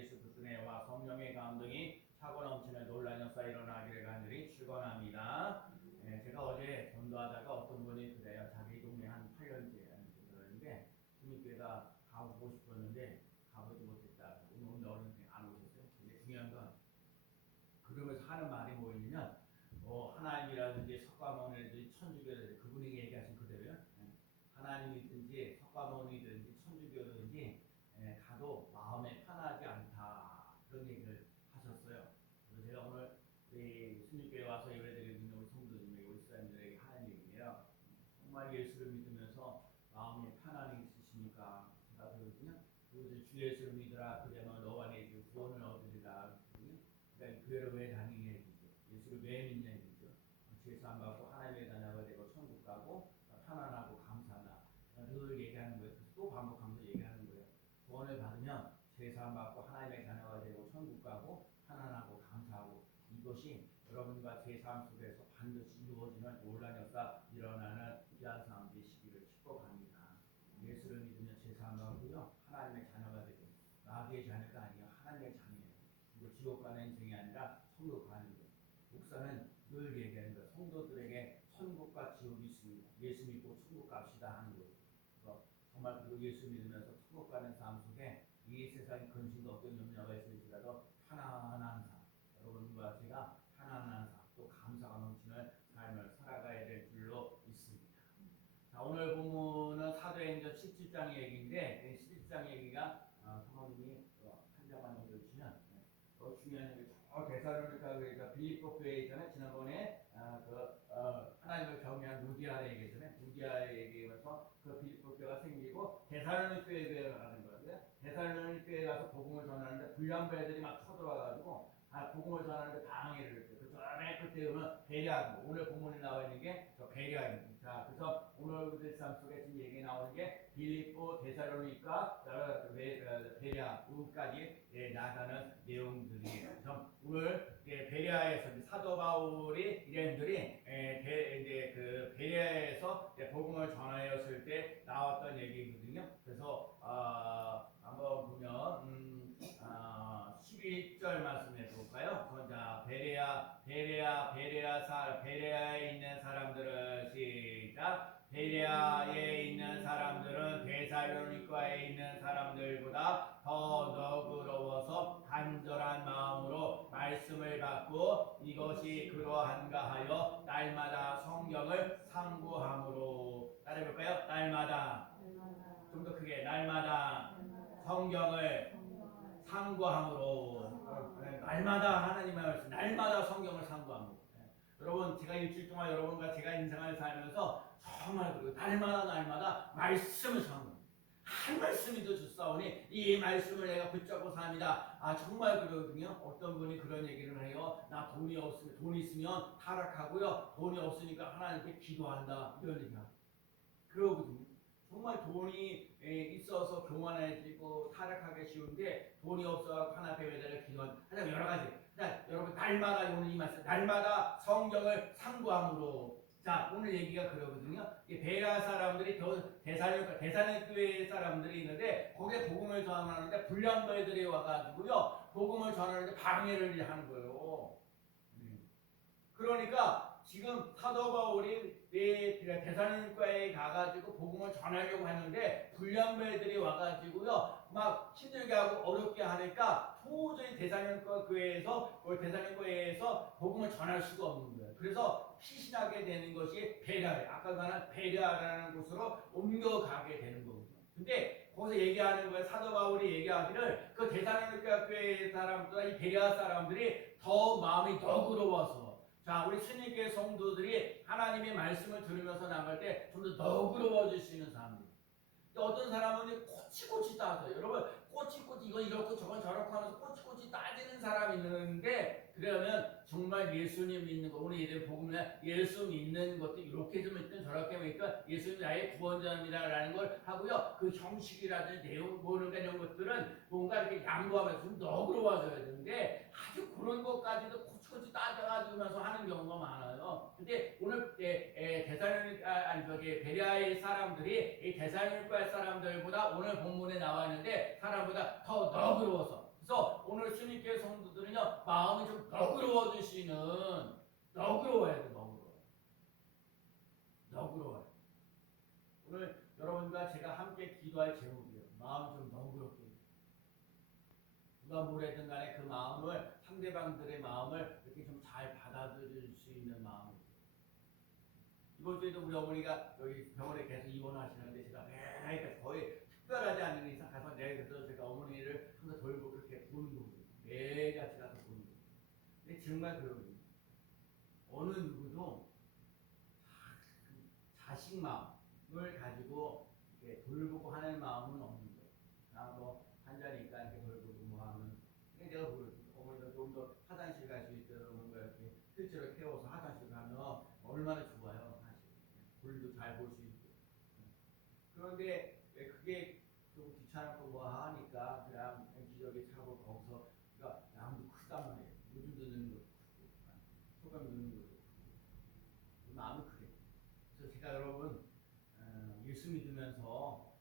예수 그리스도의 은혜와 성령의 감동이 차고 넘치는 놀라운 역사 일어나기를 간절히 축원합니다. 제가 어제 전도하다가 어떤 분이 그래요. 자기 동네 한 8년째 그러는데 주님께가 가보고 싶었는데 가보지 못했다. 오늘 너는 안 오셨어요. 근데 중요한 건 그러면서 하는 말이 뭐냐면 하나님이라든지 석가모니라든지 천주교라든지 그분이 얘기하신 그대로요. 하나님이든지 석가모니든지 천주교든지 가도 마음에 편하지 않다 그런 얘기를 하셨어요. 그래서 제가 오늘 우리 순립교회 와서 예배드리고 있는 우리 성도님에게 우리 사람들에게 하는 얘기예요. 정말 예수를 믿으면서 마음에 편안이 있으십니까? 제가 그러거든요. 그것을 주 예수를 믿으라 그러면 너와 내 주 구원을 얻으리라. 그러니까 교회를 왜 다니냐 얘기죠. 예수를 왜 믿냐 얘기죠. 죄수 안 받고 하나님의 자녀가 되고 천국 가고 편안하고 감사하다. 늘 얘기하는 거예요. 또 반복하면서 얘기하는 거예요. 구원을 받으면 죄수 안 받고 하나님의 자녀가 되고 천국 가고 편안하고 감사하고 이것이 여러분과 제 삶 속에서 반드시 이루어지는 놀라운 역사 일어나는 귀한 삶 되시기를 축복합니다. 예수를 믿으면 죄수 안 받고요. 하나님의 자녀가 되고 마귀의 자녀가 아니라 하나님의 자녀예요. 이거 지옥 가는 인생이 아니라 천국 가는 거예요. 목사는 늘 얘기하는 거예요. 성도들에게 천국과 지옥이 있습니다. 예수 믿고 천국 갑시다 하는 거예요. 그래서 정말 그 예수 믿으면서 천국 가는 삶 속에 이 세상에 근심도 어떤 염려가 있을지라도 편안한 삶, 여러분과 제가 편안한 삶, 또 감사가 넘치는 삶을 살아가야 될 줄로 있습니다. 자, 오늘 본문은 사도행전 17장 얘기인데 17장 얘기가 사모님이 한 장만 넘겨주시면 중요한 얘기 대사로니까 그러니까 빌립보 교회 있잖아요. 지난번에 하나님을 경외한 루디아 얘기했잖아요. 루디아 얘기하면서 그 빌립보 교회가 생기고 데살로니가 교회가 가는 거예요. 데살로니가 교회에 가서 복음을 전하는데 불량배들이 막 쳐들어와가지고 복음을 전하는데 방해를 했어요. 그래서 맨 끝에 보면 베리아, 오늘 본문에 나와 있는 게 저 베리아입니다. 자, 그래서 오늘 우리 삶 속에 지금 얘기 나오는 게 빌립보, 데살로니가, 베리아까지 나가는 내용들이에요. 그래서 오늘 베리아에서 사도 바울이 이랜들이 이제 그 베리아에서 복음을 전하였을 때 나왔던 얘기거든요. 그래서 한번 보면 11절 말씀해 볼까요? 자, 베레아에 있는 사람들은 시작. 베레아에 있는 사람들은 데살로니가에 있는 사람들보다 더 너그러워서 간절한 마음으로 말씀을 받고 이것이 그러한가 하여 날마다 성경을 상고함으로 따라해볼까요? 날마다 좀 더 크게 날마다 성경을 상고함으로 날마다 하나님의 말씀 날마다 성경을 상고함으로 여러분 제가 일주일 동안 여러분과 제가 인생을 살면서 정말 날마다 말씀을 상고합니다. 한 말씀이 더 주사오니 이 말씀을 내가 붙잡고 삽니다. 정말 그러거든요. 어떤 분이 그런 얘기를 해요. 나 돈이 없으면 돈 있으면 타락하고요. 돈이 없으니까 하나님께 기도한다 이런 얘기가 그러거든요. 정말 돈이 있어서 교만해지고 타락하기 쉬운데 돈이 없어 하나님께 매달려 기도한다. 여러 가지. 여러분 날마다 오늘 이 말씀 날마다 성경을 상고함으로 자 오늘 얘기가 그러거든요. 베레아 사람들이 데살로니가 교회 사람들이 있는데 거기에 복음을 전하는데 불량배들이 와가지고요 복음을 전하는데 방해를 하는 거예요. 그러니까 지금 사도 바울이 데살로니가에 가가지고 복음을 전하려고 했는데 불량배들이 와가지고요 막 힘들게 하고 어렵게 하니까 도저히 데살로니가 교회에서 복음을 전할 수가 없는 거예요. 그래서 피신하게 되는 것이 베레아예요. 아까 말한 베레아라는 곳으로 옮겨가게 되는 거거든요. 근데 거기서 얘기하는 거예요. 사도 바울이 얘기하기를 그 데살로니가 교회 사람들과 이 베레아 사람들이 더 마음이 너그러워서 자, 우리 스님교회 성도들이 하나님의 말씀을 들으면서 나갈 때 좀 더 너그러워질 수 있는 사람들. 어떤 사람은 꼬치꼬치 따져요. 여러분, 꼬치꼬치 이건 이렇고 저건 저렇고 하면서 꼬치꼬치 따지는 사람이 있는데, 그러면 정말 예수님 믿는 거, 오늘 예를 복음에 예수 믿는 것도 이렇게 좀 있든 저렇게 믿든 예수님 나의 구원자입니다라는 걸 하고요. 그 형식이라든지 내용 보는 이런 것들은 뭔가 이렇게 양보하면서 좀 너그러워져야 되는데, 아주 그런 것까지도 꼬치꼬치 따져가지면서 하는 경우가 많아요. 근데 오늘 베레아의 사람들이 이 데살로니가 사람들보다 오늘 본문에 나와 있는데 사람보다 더 너그러워서 그래서 고린도교회 성도들은요 마음이 좀 너그러워지시는 너그러워야 돼. 너그러워요. 오늘 여러분과 제가 함께 기도할 제목이에요. 마음 좀 너그럽게. 누가 뭐래든 간에 그 마음을 상대방들의 마음을 이렇게 좀 잘 받아들일 수 있는 마음이에요. 이번 주에도 우리 어머니가 여기 병원에 계속 입원하시는데 제가 매일 거의 특별하지 않은 이상 가서 내가 제가 어머니를 항상 돌보고 그렇게 보는 거거든요. 매일같이 가서 보는 거예요. 근데 정말 그러거든요. 어느 누구도 자식 마음을 가지고 이렇게 돌보고 하는 마음은 없는 거예요. 뭐 환자니까 이렇게 돌보고 뭐 하면 내가 어머니가 좀 더 화장실 갈 수 있도록 뭔가 이렇게 실제로 태워서 화장실 가면 얼마나 좋아요. 사실 볼도 잘 볼 수 있고. 그런데 그게 좀 귀찮고 뭐 하니까 그냥 기저귀 차고 거기서 그러니까 양도 크단 말이에요. 요즘도 넣는 것도 크고 소금 넣는 것도 크고 마음이 크게. 그래서 제가 여러분 예수 믿으면서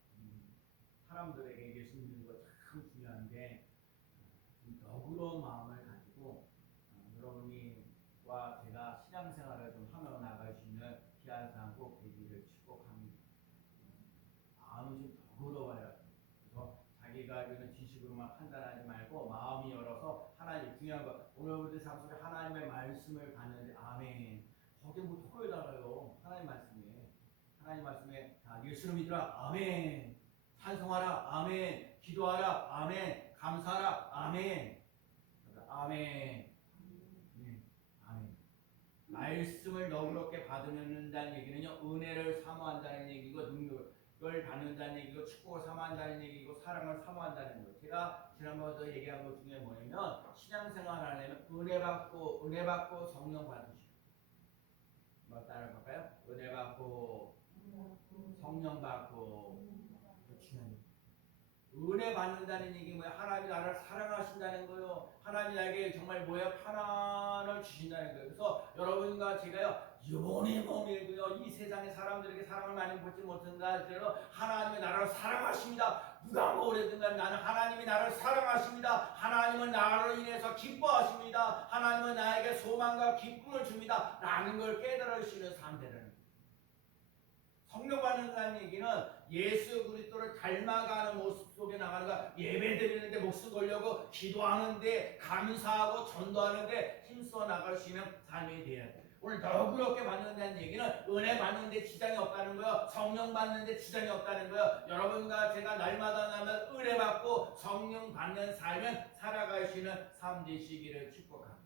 사람들에게 예수 믿는 거 참 중요한데 좀 너그러운 마음을 가지고 여러분이와 제가 신앙생활을 좀 하며 나갈 수 있는 귀한 삶 꼭 되기를 축복합니다. 마음이 좀 너그러워야 돼요. 그래서 자기가 이런 지식으로만 판단하지 말고 마음이 열어서 하나님 중요한 거 오늘 우리 삶 속에 하나님의 말씀을 받는데 아멘. 거기 뭐 토요일달아요. 하나님 말씀에 자, 예수를 믿으라 아멘. 찬송하라 아멘. 기도하라 아멘. 감사하라 아멘. 아멘. 네, 아멘. 말씀을 너그럽게 받는다는 얘기는요 은혜를 사모한다는 얘기고 능력을 받는다는 얘기고 축복을 사모한다는 얘기고 사랑을 사모한다는 거. 제가 지난번에도 얘기한 것 중에 뭐냐면 신앙생활 안에는 은혜 받고 성령 받으시오. 뭐 따라갈까요? 은혜 받고 성령 받고 은혜 받는다는 얘기 뭐야? 하나님이 나를 사랑하신다는 거요. 하나님이 나에게 정말 뭐야? 편안을 주신다는 거예요. 그래서 여러분과 제가요 뭐니 해도요 이 세상의 사람들에게 사랑을 많이 받지 못한다 할지라도 하나님이 나를 사랑하십니다. 누가 뭐래든가 나는 하나님이 나를 사랑하십니다. 하나님은 나로 인해서 기뻐하십니다. 하나님은 나에게 소망과 기쁨을 줍니다. 라는 걸 깨달을 수 있는 삶들은 성령 받는다는 얘기는 예수 그리스도를 닮아가는 모습 속에 나가는 거야. 예배드리는데 목숨 걸려고 기도하는데 감사하고 전도하는데 힘써 나갈 수 있는 삶이 돼야 돼. 오늘 너그럽게 받는다는 얘기는 은혜 받는데 지장이 없다는 거예요. 성령 받는데 지장이 없다는 거예요. 여러분과 제가 날마다 은혜 받고 성령 받는 삶을 살아갈 수 있는 삶 되시기를 축복합니다.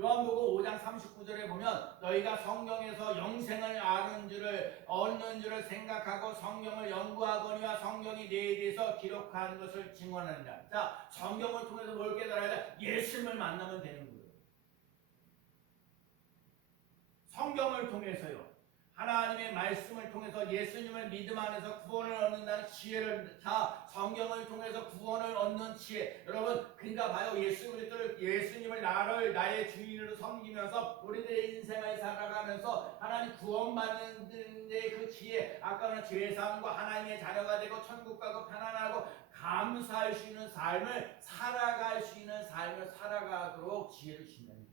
요한복음 5장 39절에 보면 너희가 성경에서 영생을 얻는 줄을 생각하고 성경을 연구하거니와 성경이 너희에 대해서 기록한 것을 증언한다. 자, 성경을 통해서 뭘 깨달아야 돼? 예수님을 만나면 되는 거예요. 성경을 통해서요. 하나님의 말씀을 통해서 예수님을 믿음 안에서 구원을 얻는다는 지혜를 다 성경을 통해서 구원을 얻는 지혜. 여러분 그러니까 봐요. 예수님을 나의 주인으로 섬기면서 우리들의 인생을 살아가면서 하나님 구원받는 데 그 지혜 아까는 죄사함과 하나님의 자녀가 되고 천국 가고 편안하고 감사할 수 있는 삶을 살아갈 수 있는 삶을 살아가도록 지혜를 주신다는 거예요.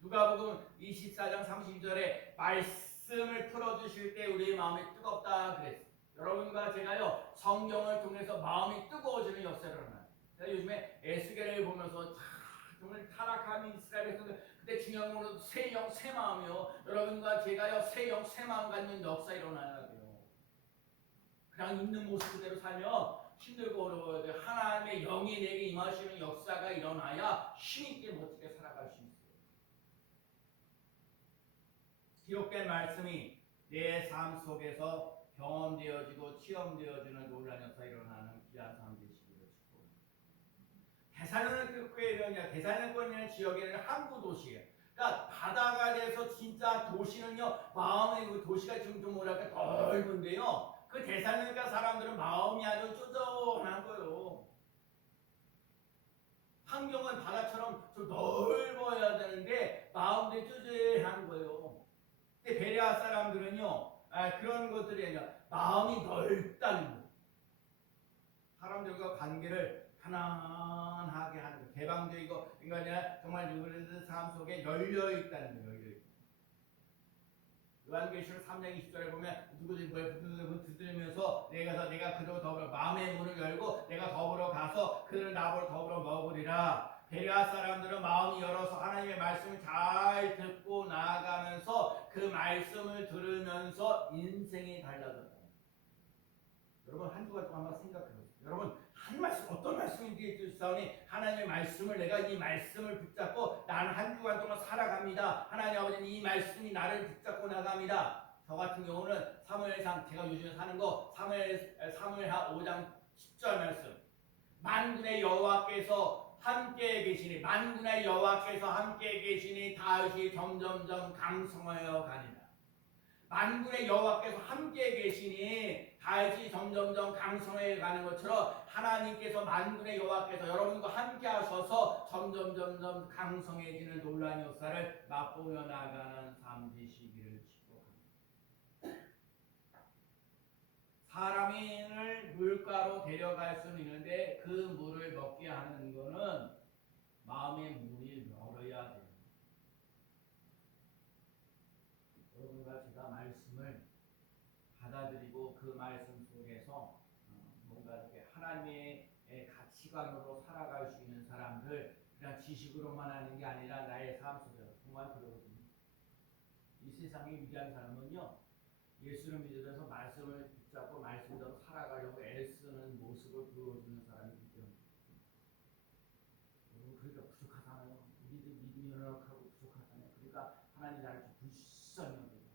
누가복음 24장 32절에 말씀을 풀어주실 때 우리의 마음이 뜨겁다 그랬어요. 여러분과 제가요 성경을 통해서 마음이 뜨거워지는 역사를 하나요. 제가 요즘에 에스겔을 보면서 정말 타락한 이스라엘에서 그때 중요한 건 새 영 새 마음이요. 여러분과 제가요 새 영 새 마음 갖는 역사 일어나야 돼요. 그냥 있는 모습 그대로 살면 힘들고 어려워야 돼요. 하나님의 영이 내게 임하시는 역사가 일어나야 힘있게 멋지게 살아갈 수 있어요. 기록된 말씀이 내 삶 속에서 경험되어지고 체험되어지는 놀라운 역사 일어나는 귀한 삶 되시기를 축복합니다. 데살로니가 지역에는 항구 도시예요. 그러니까 바다가 돼서 진짜 도시는요 마음의 그 도시가 좀 뭐랄까 넓은데요. 그 데살로니가 사람들은 마음이 아주 쪼잔한 거예요. 환경은 바다처럼 좀 넓어야 되는데 마음도 쪼잔한 거예요. 근데 베레아 사람들은요 그런 것들이 아니라 마음이 넓다는 거예요. 사람들과 관계를 편안하게 하는 거. 개방적이고 그러니까 정말 누구든지 삶 속에 열려 있다는 거. 열려 있다. 요한계시록 3장 20절에 보면 누구든지 두드리면서 내가 그로 더불어 마음의 문을 열고 내가 더불어 가서 그를 나보러 더불어 먹으리라. 베레아 사람들은 마음이 열어서 하나님의 말씀을 잘 듣고 나아가면서 그 말씀을 들으면서 인생이 달라졌다. 여러분 한 주간 동안 한번 생각해 보세요. 여러분 한 말씀 어떤 말씀인지 싸우니 하나님의 말씀을 내가 이 말씀을 붙잡고 나는 한 주간 동안 살아갑니다. 하나님 아버지는 이 말씀이 나를 붙잡고 나갑니다. 저 같은 경우는 사무엘상 제가 요즘에 사는 거 사무엘하 5장 10절 말씀. 만군의 여호와께서 함께 계시니 만군의 여호와께서 함께 계시니 다윗이 점점점 강성하여 가니라. 만군의 여호와께서 함께 계시니 다윗이 점점점 강성해 가는 것처럼 하나님께서 만군의 여호와께서 여러분과 함께 하셔서 점점 강성해지는 놀라운 역사를 맛보며 나가는 삶 되시기를 축복합니다. 사람을 물가로 데려갈 수는 있는데 그 물을 먹게 하는 것은 마음의 문이 열어야 돼요. 여러분과 제가 말씀을 받아들이고 그 말씀 속에서 뭔가 이렇게 하나님의 가치관으로 살아갈 수 있는 사람들, 그냥 지식으로만 하는 게 아니라 나의 삶 속에서 정말 그러거든요. 이 세상에 위대한 사람은요, 예수를 믿으면서 말씀을 붙잡고 말씀대로 살아가려고 애쓰는 모습을 보여주는 사람이기 때문에. 그러니까 부족하잖아요. 우리들 믿음이 연약하고 부족하잖아요. 그러니까 하나님 나를 불쌍히 여겨요.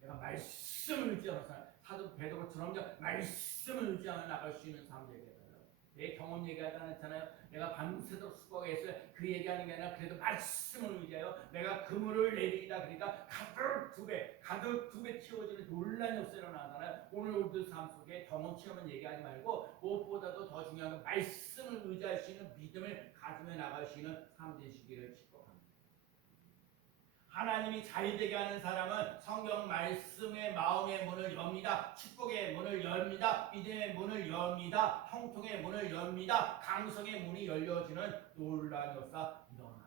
내가 말씀을 의지하는 사람, 사도 베드로처럼 말씀을 의지하며 나갈 수 있는 삶 되게 해달라고. 내 경험 얘기하지 않았잖아요. 내가 밤새도록 수고했어요. 그 얘기하는 게 아니라 그래도 말씀을 의지하여 내가 그물을 내리다 그러니까 가득 두 배 채워지는 놀라운 역사가 나타나요. 오늘 우리들 삶 속에 경험 체험은 얘기하지 말고 무엇보다도 더 중요한 건 말씀을 의지할 수 있는 믿음을 가지며 나갈 수 있는 삶 되시기를 축복합니다. 하나님이 잘되게 하는 사람은 성경 말씀의 마음의 문을 엽니다. 축복의 문을 엽니다. 믿음의 문을 엽니다. 형통의 문을 엽니다. 강성의 문이 열려지는 놀라운 역사 일어나는.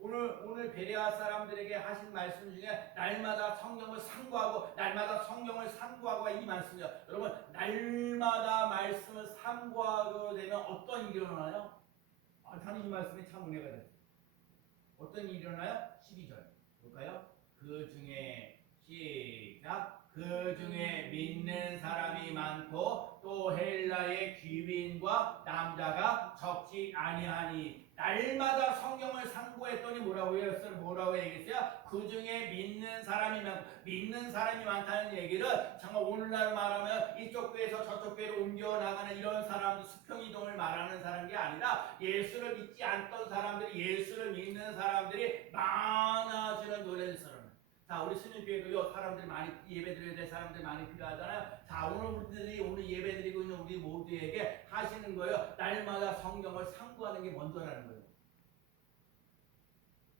오늘 베레아 사람들에게 하신 말씀 중에 날마다 성경을 상고하고 날마다 성경을 상고하고가 이 말씀이죠. 여러분 날마다 말씀을 상고하게 되면 어떤 일이 일어나요? 저는 이 말씀이 참 은혜가 됐어요. 어떤 일이 일어나요? 12절 볼까요? 그 중에 시작. 그 중에 믿는 사람이 많고 또 헬라의 귀빈과 남자가 적지 아니하니. 날마다 성경을 상고했더니 뭐라고 얘기했어요? 그 중에 믿는 사람이 많다는 얘기를 정말 오늘날 말하면 이쪽 교회에서 저쪽 교회로 옮겨 나가는 이런 사람들 수평 이동을 말하는 사람이 아니라 예수를 믿지 않던 사람들이 예수를 믿는 사람들이 많아지는 노래를 써요. 자, 우리 수님교회도요, 사람들이 많이, 예배드려야 될 사람들이 많이 필요하잖아요. 자, 오늘 예배드리고 있는 우리 모두에게 하시는 거예요. 날마다 성경을 상고하는 게 먼저라는 거예요.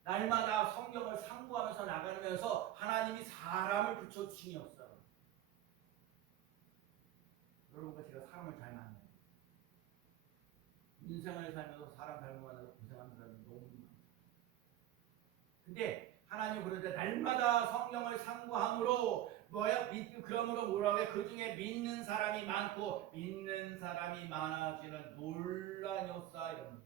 날마다 성경을 상고하면서 나가면서 하나님이 사람을 붙여주시니 없어요. 여러분과 제가 사람을 잘 만나요. 인생을 살면서 사람 잘못 만나서 고생하는 사람이 너무 많아요. 근데 하나님 그런데 날마다 성경을 상고함으로 그러므로 뭐라고 해? 그 중에 믿는 사람이 많고 믿는 사람이 많아지는 놀라운 역사 이런.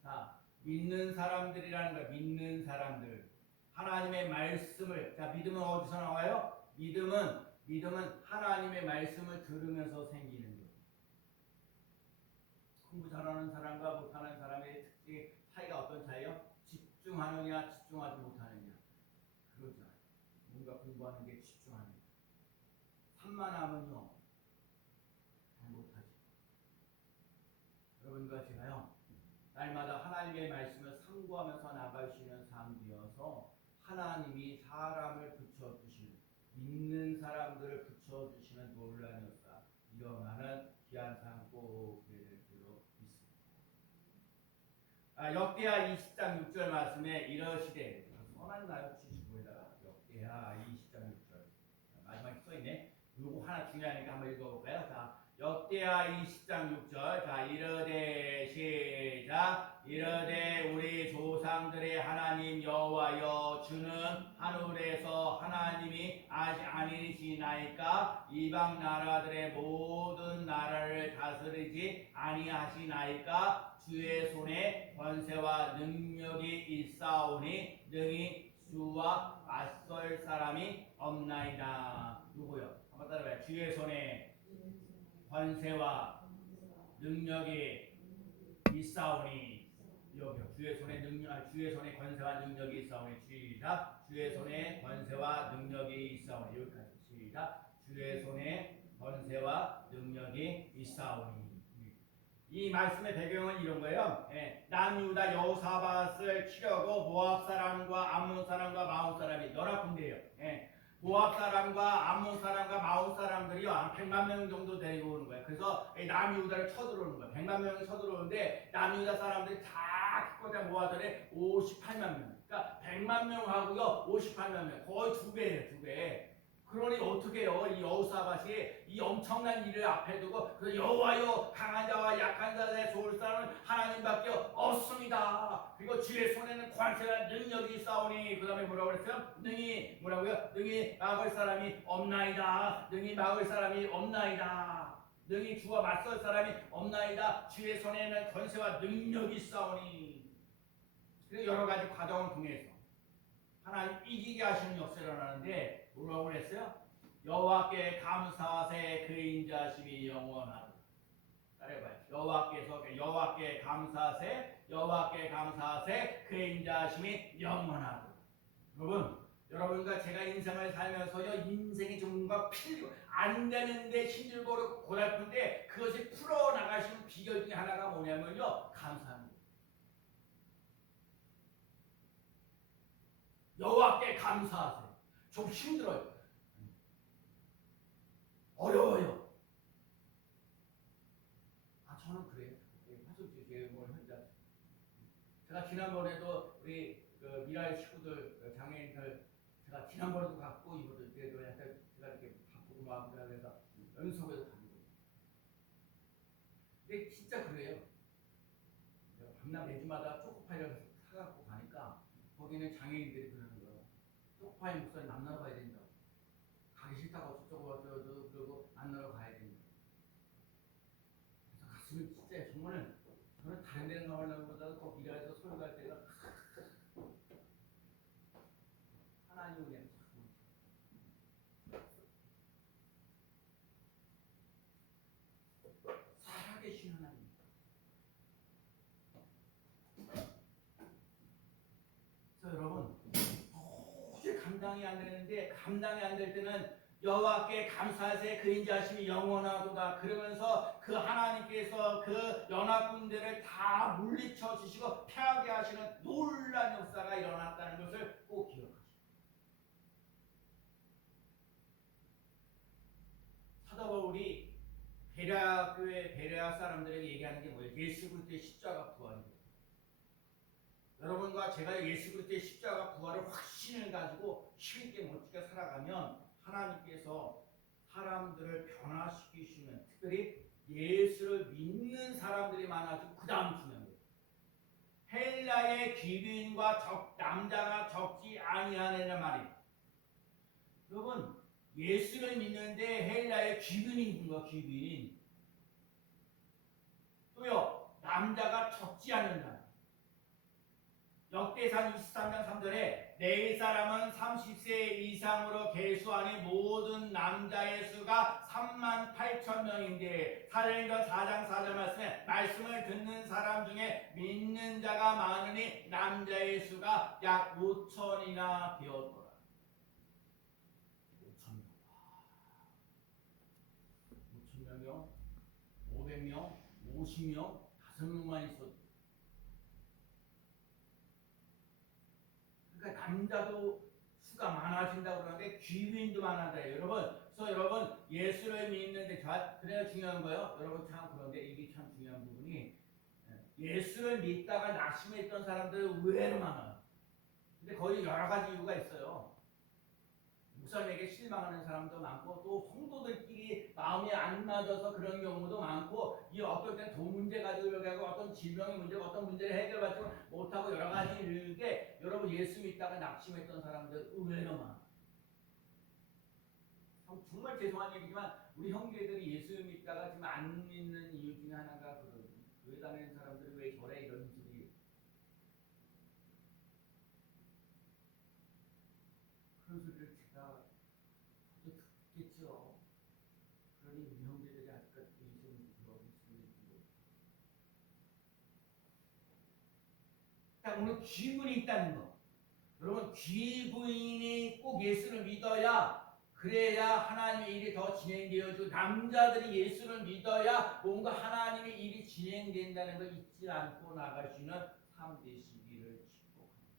자, 믿는 사람들이라는 거야. 믿는 사람들. 하나님의 말씀을. 자, 믿음은 어디서 나와요? 믿음은 하나님의 말씀을 들으면서 생기는 거예요. 공부 잘하는 사람과 못하는 사람의 특징 차이가 어떤 차이요? 집중하느냐, 집중하지 못하느냐. 그러죠. 뭔가 공부하는 게 집중하는 거. 산만하면요, 잘 못하지. 여러분과 제가요, 날마다 하나님의 말씀을 상고하면서 나갈 수 있는 삶 되어서 하나님이 사람을 붙여주시는, 믿는 사람들을 붙여주시는 놀라운 역사 일어나는 귀한 삶 꼭 되게 될 줄로 믿습니다. 역대하 20장 6절 말씀에 이러시되, 써놨나요? 75에다가 역대하 20장 6절 마지막에 써있네. 요거 하나 중요하니까 한번 읽어볼까요? 자, 역대하 20장 6절. 자, 이르되 시작. 이르되 우리 조상들의 하나님 여호와여 주는 하늘에서 하나님이 아니시나이까 이방 나라들의 모든 나라를 다스리지 아니하시나이까 주의 손에 권세와 능력이 있사오니 능히 주와 맞설 사람이 없나이다. 누구요? 한번 따라해봐요. 주의 손에 권세와 능력이 있사오니. 여기요. 주의 손에 주의 손에 권세와 능력이 있사오니. 시작. 주의 손에 권세와 능력이 있사오니. 여기까지. 시작. 주의 손에 권세와 능력이 있사오니. 이 말씀의 배경은 이런 거예요. 남유다 여호사밧을 치려고 모압 사람과 암몬 사람과 마온 사람이 연합군대예요. 모압 사람과 암몬 사람과 마온 사람들이요 100만 명 정도 데리고 오는 거예요. 그래서 남유다를 쳐들어오는 거예요. 100만 명이 쳐들어오는데 남유다 사람들이 다 기껏해 모아더니 58만 명. 그러니까 100만 명하고요 58만 명. 거의 두 배예요, 두 배. 그러니 어떻게 해요? 이 여호사밧이 이 엄청난 일을 앞에 두고 그 여호와여 강한 자와 약한 자의 도울 사람은 하나님밖에 없습니다. 그리고 주의 손에는 권세와 능력이 있사오니 그 다음에 뭐라고 그랬어요? 능히 뭐라고요? 능히 막을 사람이 없나이다. 능히 막을 사람이 없나이다. 능히 주와 맞설 사람이 없나이다. 주의 손에는 권세와 능력이 있사오니. 그래서 여러 가지 과정을 통해서 하나님 이기게 하시는 역사를 일어나는데 뭐라고 그랬어요? 여호와께 감사하세 그 인자심이 영원하다. 따라해봐요. 여호와께 감사하세 여호와께 감사하세 그 인자심이 영원하다. 여러분과 제가 인생을 살면서요 인생이 좀 뭔가 필요 안 되는데 힘들고 고달픈데 그것이 풀어나가시는 비결 중에 하나가 뭐냐면요 감사합니다. 여호와께 감사하세요. 좀 힘들어요. 어려워요. 저는 그래요. 제가 지난번에도 우리 그 미라의 식구들 장애인들 제가 지난번에도 갔고 이번에도 제가 이렇게 바쁘고 막 그래서 연속해서 간 거예요. 근데 진짜 그래요. 제가 밤낮 매주마다 초코파이를 사갖고 가니까 거기는 장애인들이 그러는 거예요. 초코파이 목소리 만나러 가야 된다고. 가기 싫다고 저쪽으로 어쩌고 그러고 만나러 가야 된다. 그래서 가슴이 진짜 정말 저는 다른 데는 가려는 것보다 꼭 미라에서 소리 갈 때가 하나님 은혜 살아계신 하나님. 그래서 여러분 도저히 감당이 안 되는데 감당이 안 될 때는 여호와께 감사하세 그 인자심이 영원하도다. 그러면서 그 하나님께서 그 연합군대를 다 물리쳐 주시고 패하게 하시는 놀라운 역사가 일어났다는 것을 꼭 기억하시고 사도 바울이 베레아 교회 베레아 사람들에게 얘기하는 게 뭐예요? 예수 그리스도의 십자가 부활이에요. 여러분과 제가 예수 그리스도의 십자가 부활을 확신을 가지고 쉽게 멋지게 살아가면 하나님께서 사람들을 변화시키시는 특별히 예수를 믿는 사람들이 많아지고 그 다음 중요한 거예요. 헬라의 귀빈과 남자가 적지 아니하느냐 말이에요. 여러분 예수를 믿는데 헬라의 귀빈인 거예요. 귀빈. 또요 남자가 적지 않는다. 역대상 23장 3절에 네 사람은 30세 이상으로 계수하니 모든 남자의 수가 38,000명인데 사도행전 4장 4절 말씀을 듣는 사람 중에 믿는 자가 많으니 남자의 수가 약 5,000이나 되었더라. 5,000명이요? 500명? 50명? 5명만 있어도 그러니까 남자도 수가 많아진다고 그러는데 귀빈도 많아져요. 여러분 예수를 믿는데 그래야 중요한 거예요. 여러분 참 그런데 이게 참 중요한 부분이 예수를 믿다가 낙심했던 사람들은 의외로 많아요. 근데 거의 여러 가지 이유가 있어요. 목사님에게 실망하는 사람도 많고 또 성도들끼리 마음이 안 맞아서 그런 경우도 많고 이 어떨 땐 돈 문제 가지고 얘기하고 어떤 질병의 문제가 어떤 문제를 해결받지 못하고 여러 가지 이렇게 여러분 예수 믿다가 낙심했던 사람들 의외로 많아. 정말 죄송한 얘기지만 우리 형제들이 예수 믿다가 지금 안 믿는 이유 중에 하나가 그런 교회 다니는 사람들이 왜 저래 이런 소리 그런 소리를 제가 듣겠죠. 그러니 우리 형제들이 아직까지 예수 믿고 있습니다. 자, 오늘 귀분이 있다는 거. 여러분 귀부인이 꼭 예수를 믿어야 그래야 하나님의 일이 더 진행되어지고 남자들이 예수를 믿어야 뭔가 하나님의 일이 진행된다는 걸 잊지 않고 나갈 수 있는 삶 되시기를 축복합니다.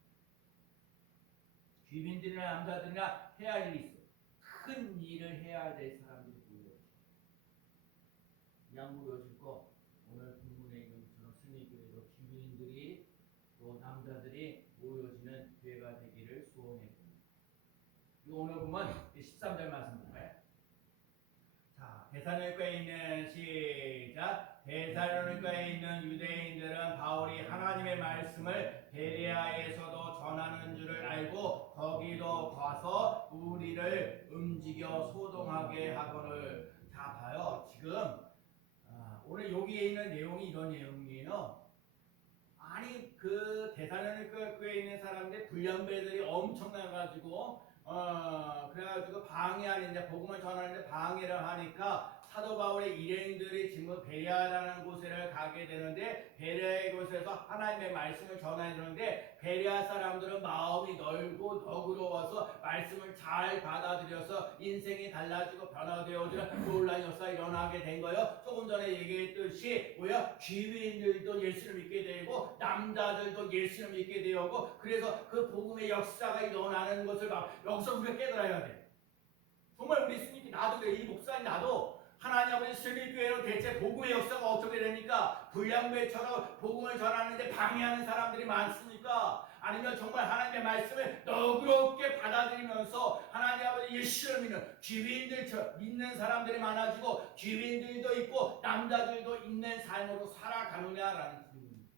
귀빈들이나 남자들이나 해야 할 일이 있어. 큰 일을 해야 될 사람들이 모여져. 그냥 모여질 거 오늘 본문의 경우처럼 승리교회도 귀빈들이 또 남자들이 모여지는 교회가 되기를 소원해 봅니다. 오늘 보면 13절 말씀 볼까요? 자, 데살로니가에 있는 시작. 데살로니가에 있는 유대인들은 바울이 하나님의 말씀을 베레아에서도 전하는 줄을 알고 거기도 가서 우리를 움직여 소동하게 하거늘. 자, 봐요. 지금 오늘 여기에 있는 내용이 이런 내용이에요. 아니 그 데살로니가 교회에 있는 사람들 불량배들이 엄청나가지고 그래가지고 방해하는 이제 복음을 전하는데 방해를 하니까 사도 바울의 일행들이 지금 베레아라는 곳에 가게 되는데 베레아의 곳에서 하나님의 말씀을 전해야 되는데 베레아 사람들은 마음이 넓고 너그러워서 말씀을 잘 받아들여서 인생이 달라지고 변화되어지는 놀라운 역사가 일어나게 된 거예요. 조금 전에 얘기했듯이 뭐야? 귀인들도 예수를 믿게 되고 남자들도 예수를 믿게 되고 그래서 그 복음의 역사가 일어나는 것을 여기서 우리가 깨달아야 돼. 정말 우리 스님이 나도 그래. 이 목사님 나도 하나님 아버지 스님교회로 대체 복음의 역사가 어떻게 됩니까? 불량배처럼 복음을 전하는데 방해하는 사람들이 많습니까? 아니면 정말 하나님의 말씀을 너그럽게 받아들이면서 하나님 아버지 예수를 믿는 귀빈들 믿는 사람들이 많아지고 귀빈들도 있고 남자들도 있는 삶으로 살아가느냐라는 질문입니다.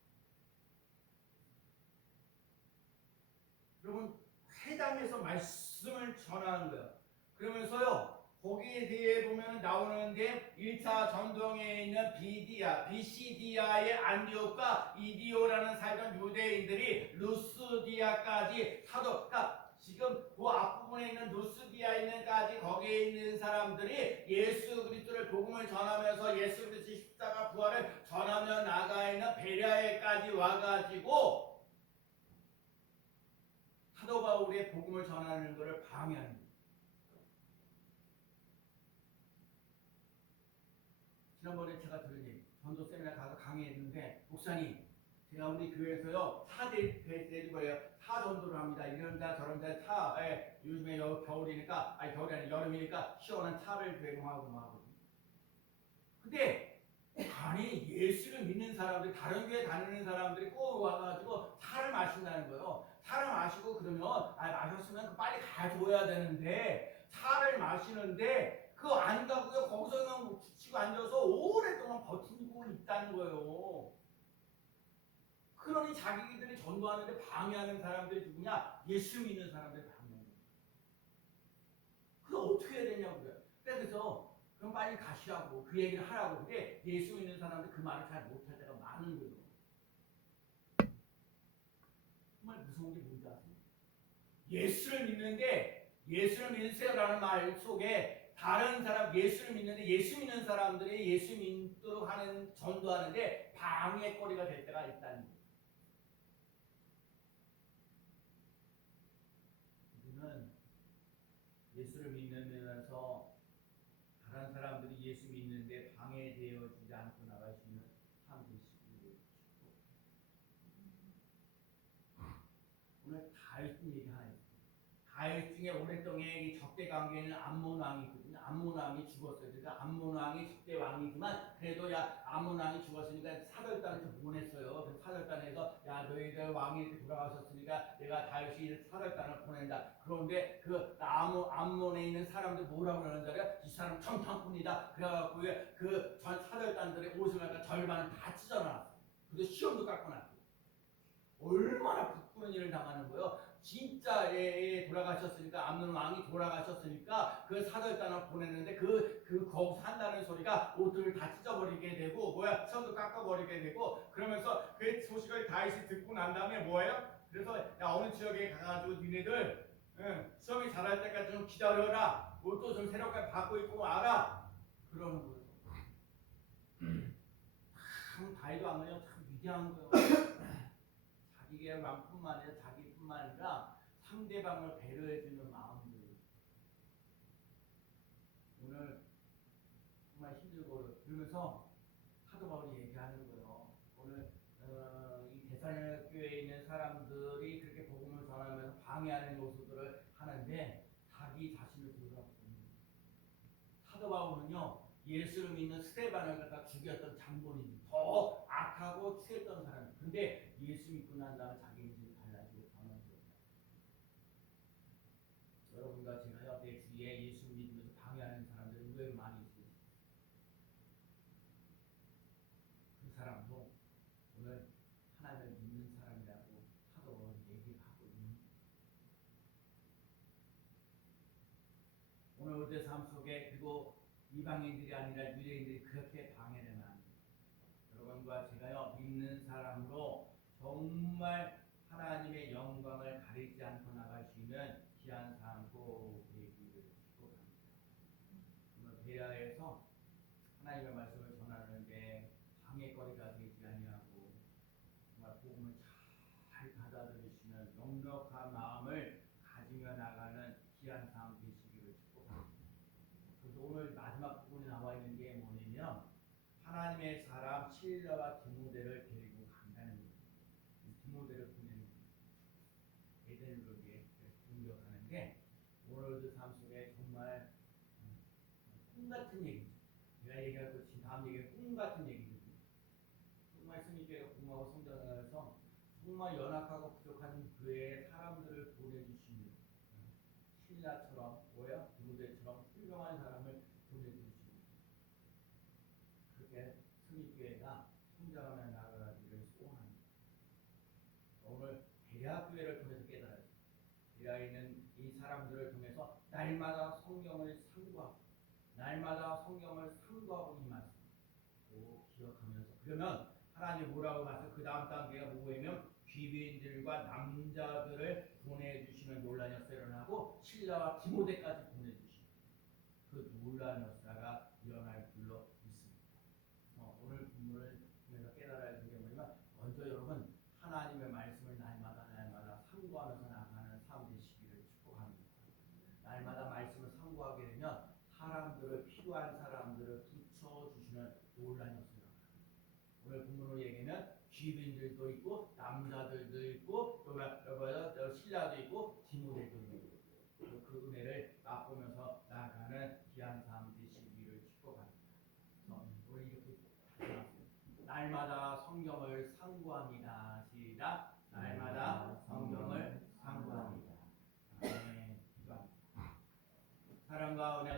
여러분 회당에서 말씀을 전하는 거예요. 그러면서요 거기에 대해 보면 나오는데 1차 전동에 있는 비시디아의 안디옥과 이디오라는 살던 유대인들이 루스디아까지 그러니까 지금 그 앞부분에 있는 루스디아에 있는까지 거기에 있는 사람들이 예수 그리스도를 복음을 전하면서 예수 그리스도의 십자가 부활을 전하며 나가 있는 베레아에까지 와가지고 사도 바울의 복음을 전하는 것을 방해하는 거예요. 지난번에 제가 들은 얘기, 전도 세미나 가서 강의했는데 목사님 제가 우리 교회에서요 차 데리고 거예요. 차 전도를 합니다. 이런다 저런다 차 요즘에 겨울이니까 겨울이 아니라 여름이니까 시원한 차를 배송하고 하거든요. 근데 아니 예수를 믿는 사람들 다른 교회 다니는 사람들이 꼭 와가지고 차를 마신다는 거예요. 차를 마시고 그러면 마셨으면 빨리 가져야 되는데 차를 마시는데 그거 안 가고요 거기서는 붙이고 앉아서 오랫동안 버티고 있다는 거예요. 그러니 자기들이 전도하는데 방해하는 사람들이 누구냐? 예수 믿는 사람들이 방해하는 거예요. 그거 어떻게 해야 되냐고요. 그래서 그럼 빨리 가시라고 그 얘기를 하라고. 근데 예수 믿는 사람들 그 말을 잘 못할 때가 많은 거예요. 정말 무서운 게 뭔지 아세요? 예수를 믿는데 예수를 믿으세요라는 말 속에 다른 사람 예수를 믿는데 예수 믿는 사람들이 예수 믿도록 하는 전도하는데 방해거리가 될 때가 있다는 거예요. 우리는 예수를 믿으면서 다른 사람들이 예수 믿는데 방해되어지지 않고 나갈 수 있는 삶 되시기를 축복합니다. 오늘 다윗 얘기 하나 있습니다. 다윗 중에 오랫동안 이 적대 관계는 암몬 왕이 있거든요. 암몬 왕이 죽었어요. 그러니까 암몬 왕이 10대 왕이지만 그래도 야 암몬 왕이 죽었으니까 사절단을 보냈어요. 그래서 사절단에서 야 너희들 왕이 이렇게 돌아가셨으니까 내가 다윗이 사절단을 보낸다. 그런데 그 암몬에 있는 사람들 뭐라고 그러는 줄 알아요? 이 사람 청탄꾼이다. 그래갖고 그 전 사절단들의 옷을 갖다 절반을 다 찢어놨어요. 그래서 시험도 깎고 났고 얼마나 부끄러운 일을 당하는 거예요. 진짜 돌아가셨으니까 암논 왕이 돌아가셨으니까 그 사절단을 보냈는데 거기서 한다는 소리가 옷들을 다 찢어버리게 되고 시험도 깎아버리게 되고 그러면서 그 소식을 다윗이 듣고 난 다음에 뭐예요? 그래서 야 어느 지역에 가가지고 니네들 시험이 잘할 때까지 좀 기다려라. 옷도 좀 새롭게 받고 입고 와라. 그러는 거예요. 참 다윗 왕은요 참 위대한 거예요. 자기만뿐만 아니라 자기뿐만 아니라 상대방을 배려해주는 마음들. 오늘 정말 힘들고 그러면서 사도 바울이 얘기하는 거예요. 오늘 이 데살로니가 교회에 있는 사람들이 그렇게 복음을 전하면서 방해하는 요소들을 하는데 자기 자신을 돌아보는 사도 바울은요 예수를 믿는 스데반을 갖다 죽였던 장본인 더 악하고 취했던 사람. 근데 예수 믿고 난 다음에 자기 인생이 달라지고 변화되었다. 여러분과 제가요 내 주위에 예수 믿으면서 방해하는 사람들이 의외로 많이 있어요. 그 사람도 오늘 하나님을 믿는 사람이라고 사도 바울이 얘기를 하고 있는 오늘 우리의 삶 속에 그리고 이방인들이 아니라 유대인들이 그렇게 방해를 합니다. 여러분과 제가요 믿는 사람으로 정말 하나님의 영광을 가리지 않고 나갈 수 있는 귀한 삶 꼭 되기를 축복합니다. 오늘 베라에서 하나님의 말씀을 전하는 게 방해거리가 되지 아니하고 정말 복음을 잘 받아들이시는 넉넉한 마음을 가지며 나가는 귀한 삶 되시기를 축복합니다. 그래서 오늘 마지막 부분에 나와 있는 게 뭐냐면 하나님의 사람 실라와 디모데를 데리고 간다는 거예요. 디모데를 보내는 거예요. 에덴으로 공격하는 게 오늘도 삶 속에 정말 꿈 같은 얘기죠. 제가 얘기할 것 다음 얘기는 꿈 같은 얘기거든요. 정말 스님께서 공하고 성장하면서 정말 연약하고 부족한 교회에 사람들을 보내주시는 실라처럼 디모데처럼 훌륭한 사람을 보내주시는 그렇게 스님교회가 성장하며 나아가기를 소원합니다. 오늘 베레아교회를 통해서 깨달아요. 베레아에 있는 이 사람들을 통해서 날마다 성경을 상고하고 이 말씀 꼭 기억하면서 그러면 하나님 뭐라고 말씀 그 다음 단계가 뭐냐면 귀빈들과 남자들을 보내주시는 놀란 역사를 일어나고 신라와 디모데까지 보내주시는 그 놀란 역사가 일어날 줄로 믿습니다. 오늘 본문을 통해서 깨달아야 되는 게 뭐냐면 먼저 여러분 하나님의 말씀을 날마다 상고하면서 나가는 삶 되시기를 축복합니다. 날마다 말씀을 상고하게 되면 필요한 사람들을 붙여주시는 놀란 역사가 오늘 본문으로 얘기하면 귀빈들도 있고 남자들도 있고 신라도 있고 디모데도 있고 그 은혜를 맛보면서 나아가는 귀한 삶 되시기를 축복합니다. 우리 이렇게 다시 나왔습니다. 날마다 성경을 상고합니다. 시작. 날마다 성경을 상고합니다. 아멘. 기도합니다. 사랑과 은혜